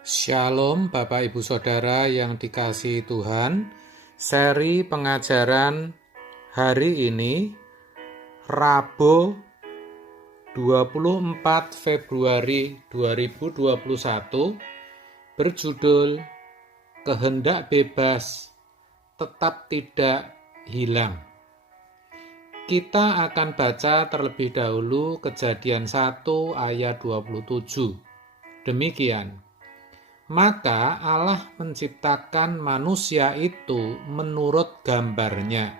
Shalom Bapak Ibu Saudara yang dikasihi Tuhan. Seri pengajaran hari ini Rabu 24 Februari 2021 berjudul Kehendak Bebas Tetap Tidak Hilang. Kita akan baca terlebih dahulu Kejadian 1 ayat 27. Demikian. Maka Allah menciptakan manusia itu menurut gambarnya.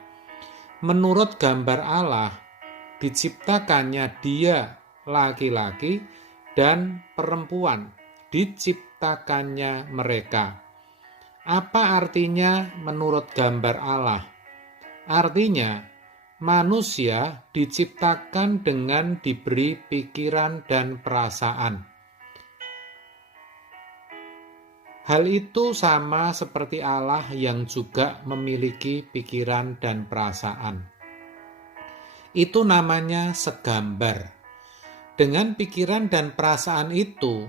Menurut gambar Allah, diciptakannya dia laki-laki dan perempuan, diciptakannya mereka. Apa artinya menurut gambar Allah? Artinya, manusia diciptakan dengan diberi pikiran dan perasaan. Hal itu sama seperti Allah yang juga memiliki pikiran dan perasaan. Itu namanya segambar. Dengan pikiran dan perasaan itu,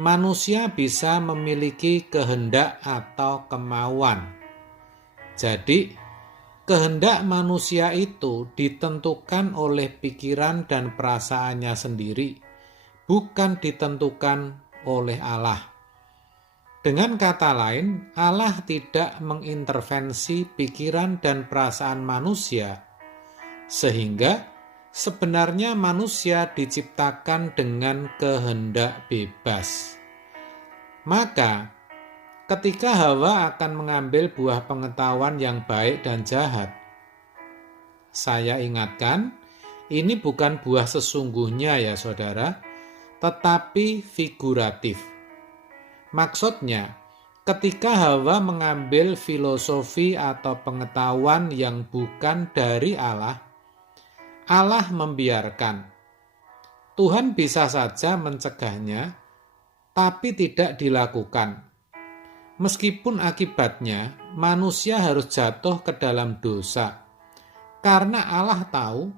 manusia bisa memiliki kehendak atau kemauan. Jadi, kehendak manusia itu ditentukan oleh pikiran dan perasaannya sendiri, bukan ditentukan oleh Allah. Dengan kata lain, Allah tidak mengintervensi pikiran dan perasaan manusia, sehingga sebenarnya manusia diciptakan dengan kehendak bebas. Maka, ketika Hawa akan mengambil buah pengetahuan yang baik dan jahat, saya ingatkan, ini bukan buah sesungguhnya ya saudara, tetapi figuratif. Maksudnya, ketika Hawa mengambil filosofi atau pengetahuan yang bukan dari Allah, Allah membiarkan. Tuhan bisa saja mencegahnya, tapi tidak dilakukan. Meskipun akibatnya manusia harus jatuh ke dalam dosa, karena Allah tahu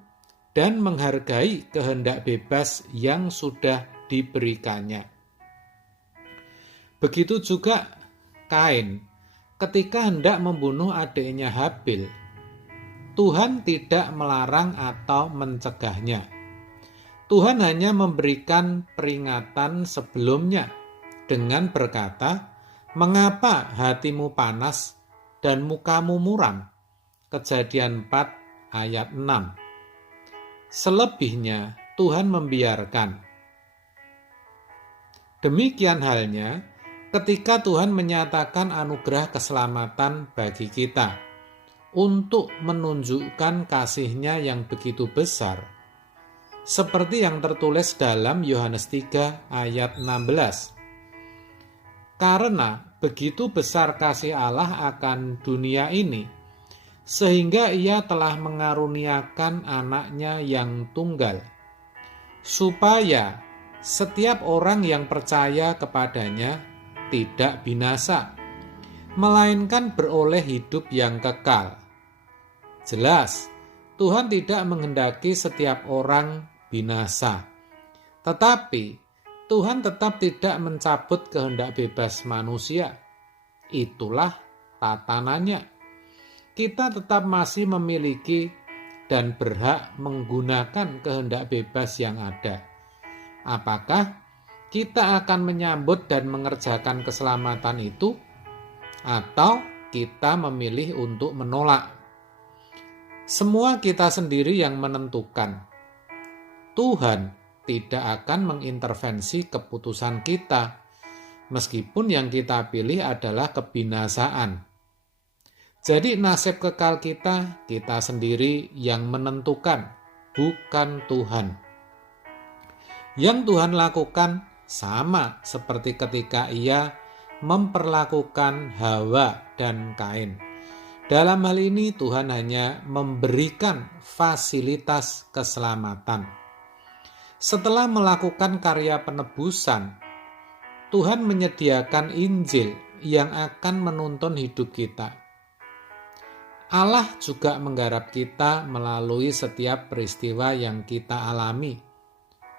dan menghargai kehendak bebas yang sudah diberikannya. Begitu juga Kain, ketika hendak membunuh adiknya Habil, Tuhan tidak melarang atau mencegahnya. Tuhan hanya memberikan peringatan sebelumnya dengan berkata, "Mengapa hatimu panas dan mukamu muram?" Kejadian 4 ayat 6. Selebihnya Tuhan membiarkan. Demikian halnya ketika Tuhan menyatakan anugerah keselamatan bagi kita untuk menunjukkan kasih-Nya yang begitu besar, seperti yang tertulis dalam Yohanes 3 ayat 16. Karena begitu besar kasih Allah akan dunia ini, sehingga Ia telah mengaruniakan anaknya yang tunggal, supaya setiap orang yang percaya kepadanya tidak binasa, melainkan beroleh hidup yang kekal. Jelas, Tuhan tidak menghendaki setiap orang binasa. Tetapi, Tuhan tetap tidak mencabut kehendak bebas manusia. Itulah tatanannya. Kita tetap masih memiliki dan berhak menggunakan kehendak bebas yang ada. Apakah kita akan menyambut dan mengerjakan keselamatan itu, atau kita memilih untuk menolak? Semua kita sendiri yang menentukan. Tuhan tidak akan mengintervensi keputusan kita, meskipun yang kita pilih adalah kebinasaan. Jadi nasib kekal kita sendiri yang menentukan, bukan Tuhan. Yang Tuhan lakukan sama seperti ketika Ia memperlakukan Hawa dan Kain. Dalam hal ini Tuhan hanya memberikan fasilitas keselamatan. Setelah melakukan karya penebusan, Tuhan menyediakan Injil yang akan menuntun hidup kita. Allah juga menggarap kita melalui setiap peristiwa yang kita alami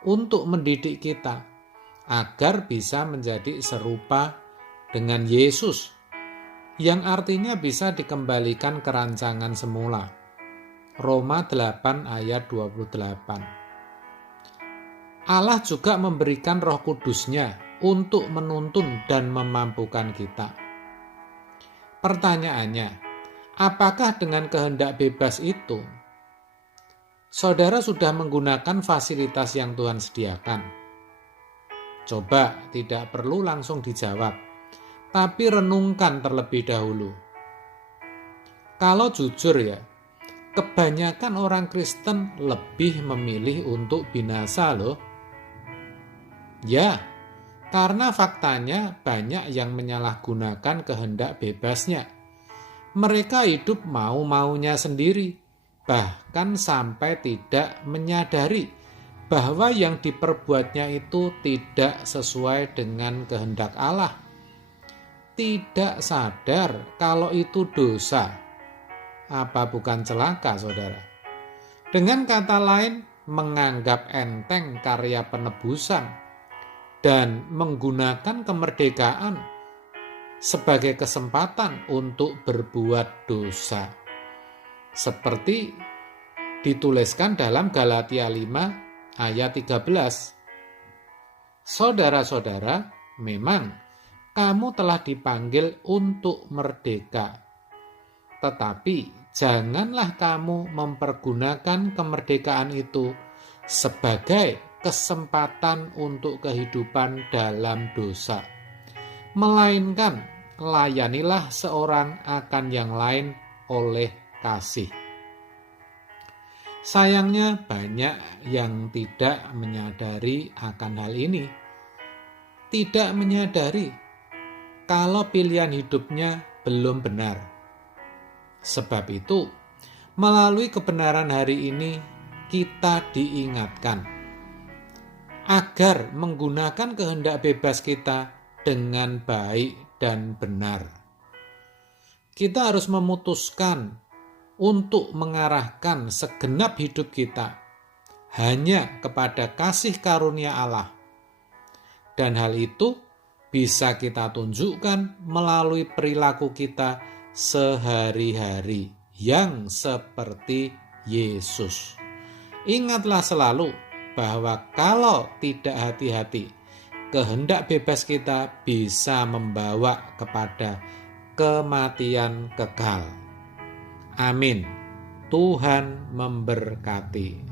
untuk mendidik kita agar bisa menjadi serupa dengan Yesus, yang artinya bisa dikembalikan ke rancangan semula. Roma 8 ayat 28. Allah juga memberikan Roh Kudus-Nya untuk menuntun dan memampukan kita. Pertanyaannya, apakah dengan kehendak bebas itu, saudara sudah menggunakan fasilitas yang Tuhan sediakan? Coba tidak perlu langsung dijawab, tapi renungkan terlebih dahulu. Kalau jujur ya, kebanyakan orang Kristen lebih memilih untuk binasa loh. Ya, karena faktanya banyak yang menyalahgunakan kehendak bebasnya. Mereka hidup mau-maunya sendiri, bahkan sampai tidak menyadari bahwa yang diperbuatnya itu tidak sesuai dengan kehendak Allah. Tidak sadar kalau itu dosa. Apa bukan celaka, saudara? Dengan kata lain, menganggap enteng karya penebusan dan menggunakan kemerdekaan sebagai kesempatan untuk berbuat dosa. Seperti dituliskan dalam Galatia 5 ayat 13. Saudara-saudara, memang kamu telah dipanggil untuk merdeka. Tetapi janganlah kamu mempergunakan kemerdekaan itu sebagai kesempatan untuk kehidupan dalam dosa. Melainkan layanilah seorang akan yang lain oleh kasih. Sayangnya banyak yang tidak menyadari akan hal ini. Tidak menyadari kalau pilihan hidupnya belum benar. Sebab itu, melalui kebenaran hari ini kita diingatkan agar menggunakan kehendak bebas kita dengan baik dan benar. Kita harus memutuskan untuk mengarahkan segenap hidup kita hanya kepada kasih karunia Allah. Dan hal itu bisa kita tunjukkan melalui perilaku kita sehari-hari yang seperti Yesus. Ingatlah selalu bahwa kalau tidak hati-hati, kehendak bebas kita bisa membawa kepada kematian kekal. Amin. Tuhan memberkati.